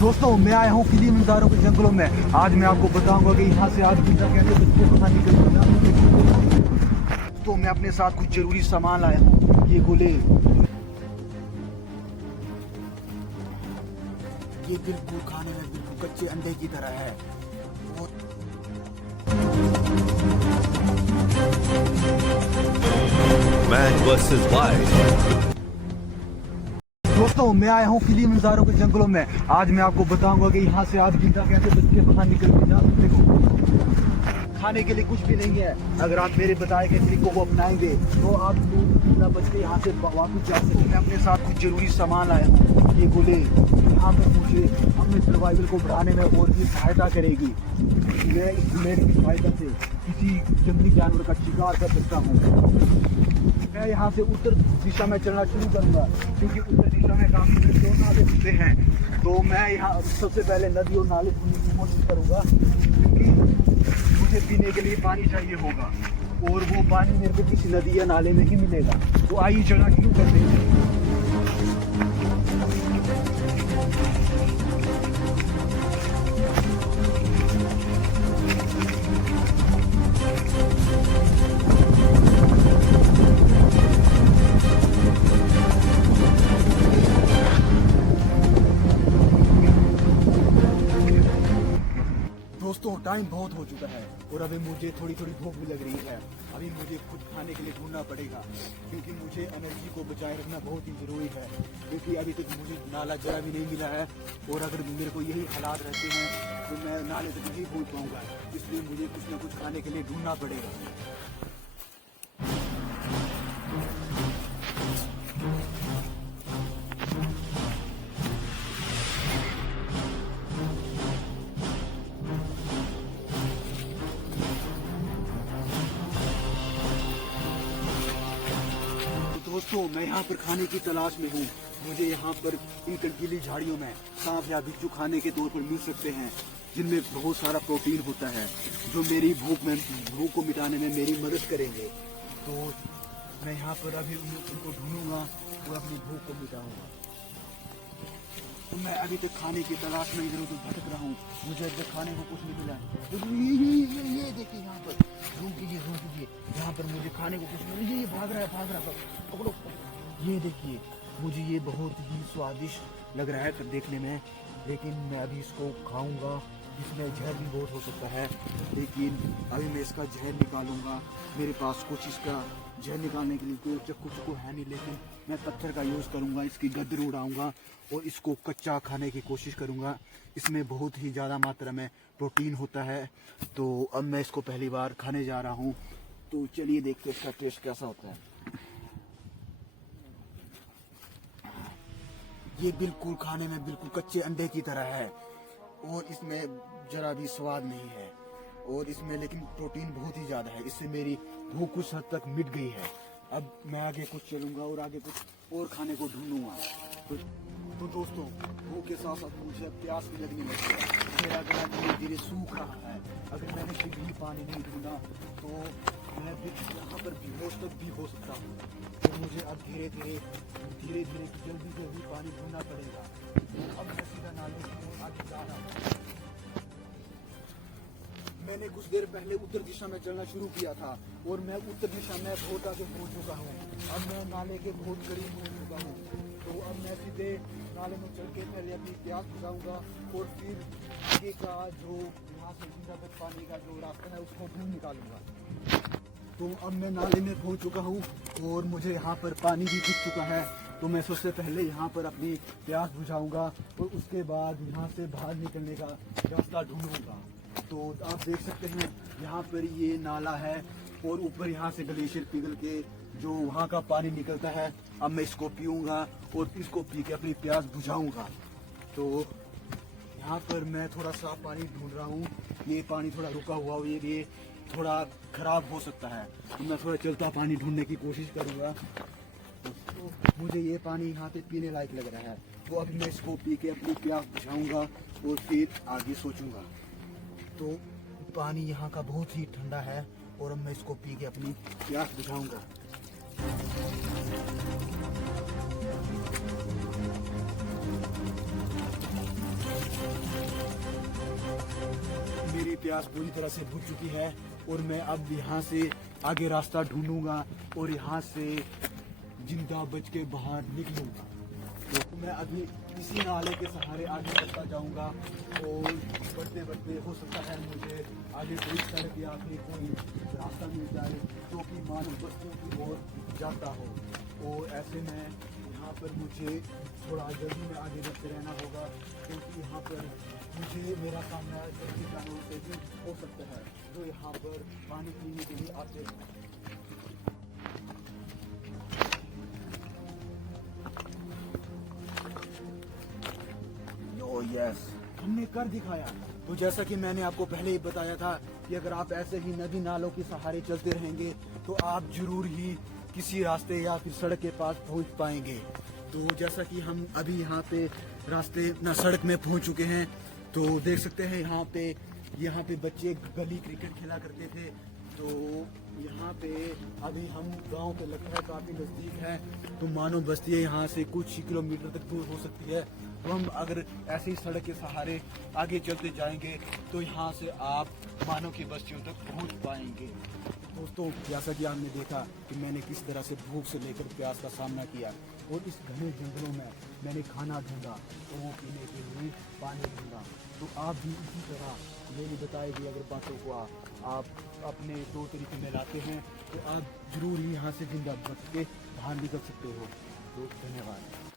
दोस्तों मैं आया हूँ किलिमंजारो के जंगलों में। आज मैं आपको बताऊंगा कि यहाँ से आज जिंदा कैसे बच्चे बाहर निकलना। तो मैं अपने साथ कुछ जरूरी सामान लाया हूँ। ये गोले, ये बिल्कुल खाने में बिल्कुल कच्चे अंडे की तरह है। Man vs. Wild। दोस्तों मैं आया हूँ किलिमंजारो के जंगलों में। आज मैं आपको बताऊंगा कि यहाँ से आज जिंदा कैसे बच्चे बाहर निकलते ना। देखो, खाने के लिए कुछ भी नहीं है। अगर आप मेरे बताए गए तरीकों को अपनाएंगे तो आप जिंदा बच के यहाँ से वापस जा सकते। मैं अपने साथ कुछ जरूरी सामान लाया हूँ। ये गोले यहाँ पर मुझे अपने सर्वाइवल को बढ़ाने में और भी सहायता करेगी। मैं इस बुलेट की सहायता से किसी जंगली जानवर का शिकार कर सकता हूँ। मैं यहाँ से उत्तर दिशा में चलना शुरू करूँगा क्योंकि उत्तर दिशा में काफी नदी और नाले होते हैं। तो मैं यहाँ सबसे पहले नदी और नाले ढूंढने की कोशिश करूँगा क्योंकि मुझे पीने के लिए पानी चाहिए होगा और वो पानी मेरे को किसी नदी या नाले में ही मिलेगा। तो आइए चलना शुरू करते हैं। दोस्तों टाइम बहुत हो चुका है और अभी मुझे थोड़ी थोड़ी भूख भी लग रही है। अभी मुझे कुछ खाने के लिए ढूंढना पड़ेगा क्योंकि मुझे एनर्जी को बचाए रखना बहुत ही जरूरी है क्योंकि अभी तक मुझे नाला जरा भी नहीं मिला है और अगर मेरे को यही हालात रहते हैं तो मैं नाले तक नहीं पहुंच पाऊंगा। इसलिए मुझे कुछ ना कुछ खाने के लिए ढूंढना पड़ेगा। दोस्तों मैं यहाँ पर खाने की तलाश में हूँ। मुझे यहाँ पर इन कंटीली झाड़ियों में सांप या बिच्छू खाने के तौर पर मिल सकते हैं जिनमें बहुत सारा प्रोटीन होता है जो मेरी भूख को मिटाने में मेरी मदद करेंगे। तो मैं यहाँ पर अभी उनको ढूंढूंगा और अपनी भूख को मिटाऊंगा। तो मैं अभी तक खाने की तलाश में इधर उधर भटक रहा हूँ। मुझे अब तक खाने को कुछ नहीं मिला। तो ये देखिए यहाँ पर रुकिए यहाँ पर मुझे खाने को कुछ नहीं। ये भाग रहा है पकड़ो। ये देखिए मुझे ये बहुत ही स्वादिष्ट लग रहा है देखने में, लेकिन मैं अभी इसको खाऊंगा। इसमें जहर भी बहुत हो सकता है लेकिन अभी मैं इसका जहर निकालूंगा। मेरे पास कुछ इसका जहर निकालने के लिए कोई चक्कू है नहीं, लेकिन मैं पत्थर का यूज़ करूंगा। इसकी गद्दर उड़ाऊंगा और इसको कच्चा खाने की कोशिश करूंगा। इसमें बहुत ही ज़्यादा मात्रा में प्रोटीन होता है। तो अब मैं इसको पहली बार खाने जा रहा हूँ। तो चलिए देखते हैं इसका टेस्ट कैसा होता है। ये बिल्कुल खाने में बिल्कुल कच्चे अंडे की तरह है और इसमें जरा भी स्वाद नहीं है और इसमें लेकिन प्रोटीन बहुत ही ज़्यादा है। इससे मेरी भूख कुछ हद तक मिट गई है। अब मैं आगे कुछ चलूँगा और आगे कुछ और खाने को ढूंढूंगा। तो दोस्तों भूख के साथ साथ मुझे अब प्यास भी लगने लगी है। मेरा गला धीरे धीरे सूख रहा है। अगर मैंने शीघ्र ही पानी नहीं ढूंढा तो मैं यहाँ पर बेहोश तक भी हो सकता हूँ। तो मुझे अब धीरे धीरे जल्दी पानी ढूंढना पड़ेगा। तो अब मैं सीधा नाले की आगे जा रहा हूँ। मैंने कुछ देर पहले उत्तर दिशा में चलना शुरू किया था और मैं उत्तर दिशा में बहुत आगे पहुंच चुका हूँ। अब मैं नाले के बहुत करीब पहुंच चुका हूँ। तो अब मैं सीधे नाले में चल के पहले अपनी प्यास बुझाऊंगा और फिर आगे का जो यहाँ से जिंदा तक पानी का जो रास्ता है उसको ढूंढ निकालूंगा। तो अब मैं नाले में पहुंच चुका हूँ और मुझे यहाँ पर पानी भी दिख चुका है। तो मैं सबसे पहले यहाँ पर अपनी प्यास बुझाऊंगा और उसके बाद यहाँ से बाहर निकलने का रास्ता ढूंढूंगा। तो आप देख सकते हैं यहाँ पर ये नाला है और ऊपर यहाँ से ग्लेशियर पिघल के जो वहाँ का पानी निकलता है। अब मैं इसको पीऊँगा और इसको पी के अपनी प्यास बुझाऊँगा। तो यहाँ पर मैं थोड़ा साफ पानी ढूंढ रहा हूँ। ये पानी थोड़ा रुका हुआ हो, ये थोड़ा खराब हो सकता है। तो मैं थोड़ा चलता पानी ढूंढने की कोशिश करूँगा। तो मुझे ये पानी यहाँ पे पीने लायक लग रहा है। तो अब मैं इसको पी के अपनी प्यास बुझाऊँगा और फिर आगे सोचूंगा। तो पानी यहाँ का बहुत ही ठंडा है और अब मैं इसको पी के अपनी प्यास बुझाऊंगा। प्यास पूरी तरह से बुझ चुकी है और मैं अब यहाँ से आगे रास्ता ढूंढूंगा और यहाँ से जिंदा बच के बाहर निकलूंगा। तो मैं अभी इसी नाले के सहारे आगे बढ़ता जाऊंगा और बढ़ते बढ़ते हो सकता है मुझे आगे कोई सड़क या फिर कोई रास्ता मिल जाए जो कि मानव बस्तियों की ओर जाता हो। और ऐसे में यहाँ पर मुझे थोड़ा जल्दी में आगे बढ़ते रहना होगा क्योंकि यहाँ पर मुझे मेरा सामना जल्दी जानवरों से भी हो सकता है जो यहाँ पर पानी पीने के लिए आते हैं। यस, हमने कर दिखाया। तो जैसा कि मैंने आपको पहले ही बताया था कि अगर आप ऐसे ही नदी नालों के सहारे चलते रहेंगे तो आप जरूर ही किसी रास्ते या फिर सड़क के पास पहुंच पाएंगे। तो जैसा कि हम अभी यहाँ पे रास्ते ना सड़क में पहुंच चुके हैं, तो देख सकते हैं यहाँ पे बच्चे गली क्रिकेट खेला करते थे। तो यहाँ पे अभी हम गांव पे लगता है काफ़ी नज़दीक है, तो मानो बस्ती यहाँ से कुछ ही किलोमीटर तक दूर हो सकती है। तो हम अगर ऐसी सड़क के सहारे आगे चलते जाएंगे तो यहाँ से आप मानो की बस्तियों तक पहुँच पाएंगे। दोस्तों, जैसा कि आपने देखा कि मैंने किस तरह से भूख से लेकर प्यास का सामना किया और इस घने जंगलों में मैंने खाना ढूंढा और वो पीने के लिए पानी ढूंढा। तो आप भी इसी तरह मेरी बताई गई अगर बातों को आप अपने तौर तरीके में लाते हैं तो आप जरूर ही यहाँ से जिंदा बच के बाहर निकल सकते हो। तो धन्यवाद।